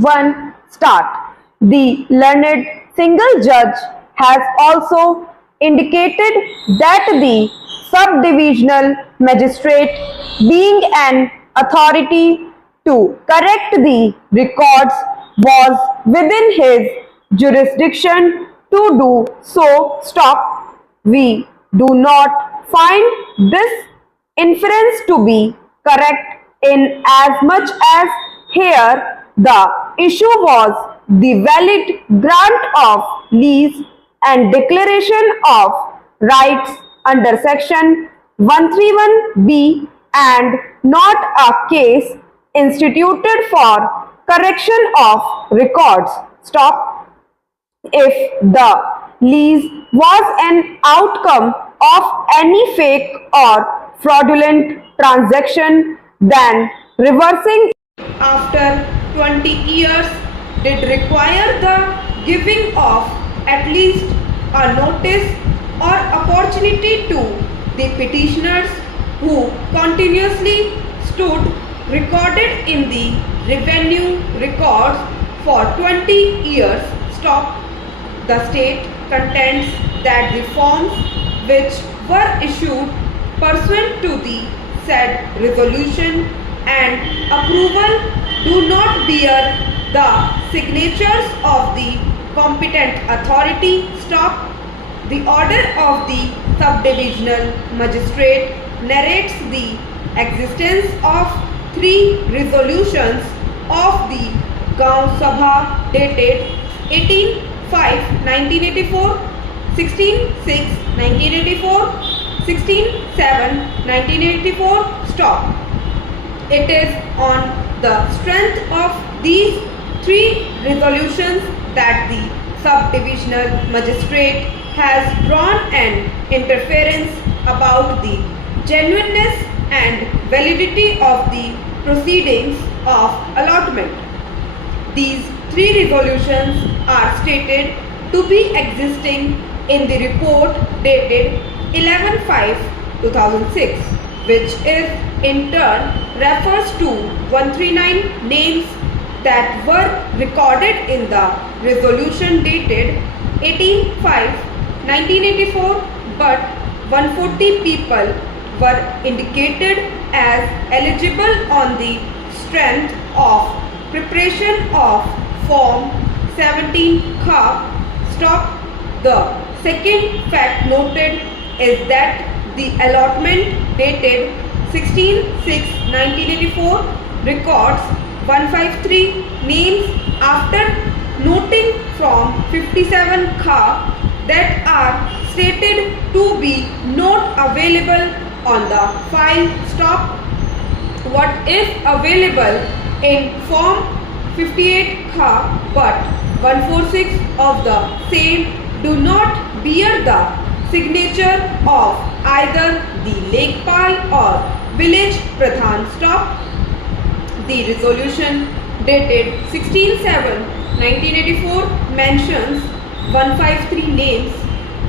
1. Start. The learned single judge has also indicated that the subdivisional magistrate, being an authority to correct the records, was within his jurisdiction to do so. Stop. We do not find this inference to be correct in as much as here the issue was the valid grant of lease and declaration of rights under section 131B and not a case instituted for correction of records. Stop. If the lease was an outcome of any fake or fraudulent transaction, then reversing after 20 years did require the giving of at least a notice or opportunity to the petitioners who continuously stood recorded in the revenue records for 20 years. Stop. The state contends that the forms which were issued pursuant to the said resolution and approval do not bear the signatures of the competent authority. Stop. The order of the subdivisional magistrate narrates the existence of 3 resolutions of the Gaon Sabha dated 18/5/1984, 16/6/1984, 16/7/1984. Stop. It is on the strength of these 3 resolutions that the subdivisional magistrate has drawn an interference about the genuineness and validity of the proceedings of allotment. These 3 resolutions are stated to be existing in the report dated 11/5/2006, which is in turn refers to 139 names that were recorded in the resolution dated 18/5/1984, but 140 people were indicated as eligible on the strength of preparation of Form 17 Stop. The second fact noted is that the allotment dated 16/6/1984 records 153 names after noting from 57 that are stated to be not available on the file. Stop. What is available in Form 58 but 146 of the same do not bear the signature of either the Lekpal or village Pradhan. Stop. The resolution dated 16/7/1984 mentions 153 names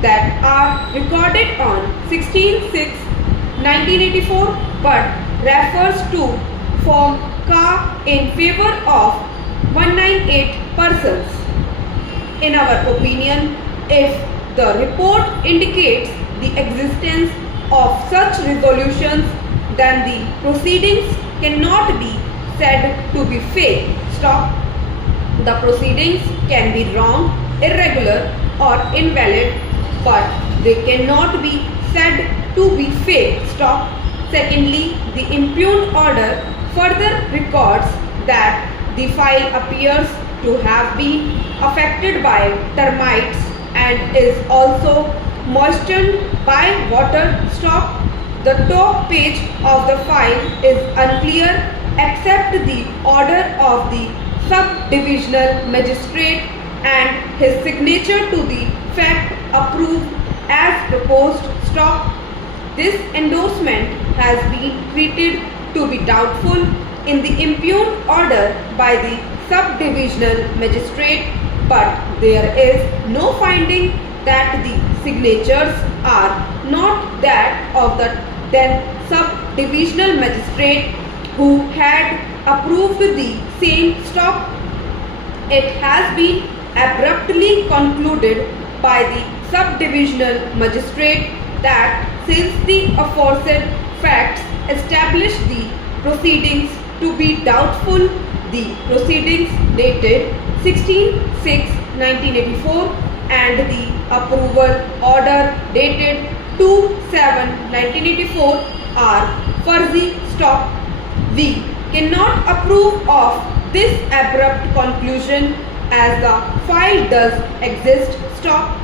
that are recorded on 16/6/1984 but refers to Form in favor of 198 persons. In our opinion, if the report indicates the existence of such resolutions, then the proceedings cannot be said to be fake. Stop. The proceedings can be wrong, irregular or invalid, but they cannot be said to be fake. Stop. Secondly, the impugned order further records that the file appears to have been affected by termites and is also moistened by water. Stop. The top page of the file is unclear except the order of the subdivisional magistrate and his signature to the fact approved as proposed. Stop. This endorsement has been treated to be doubtful in the impugned order by the subdivisional magistrate, but there is no finding that the signatures are not that of the then subdivisional magistrate who had approved the same. Stop. it has been abruptly concluded by the subdivisional magistrate that since the aforesaid facts establish the proceedings to be doubtful, the proceedings dated 16/6/1984 and the approval order dated 2/7/1984 are fuzzy stop. We cannot approve of this abrupt conclusion as the file does exist stop.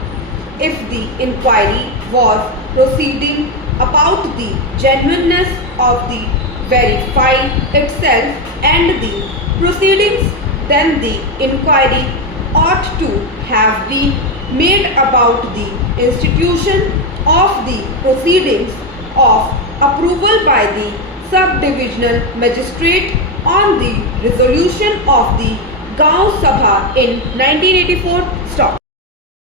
If the inquiry was proceeding about the genuineness of the very file itself and the proceedings, then the inquiry ought to have been made about the institution of the proceedings of approval by the subdivisional magistrate on the resolution of the Gaon Sabha in 1984 stop.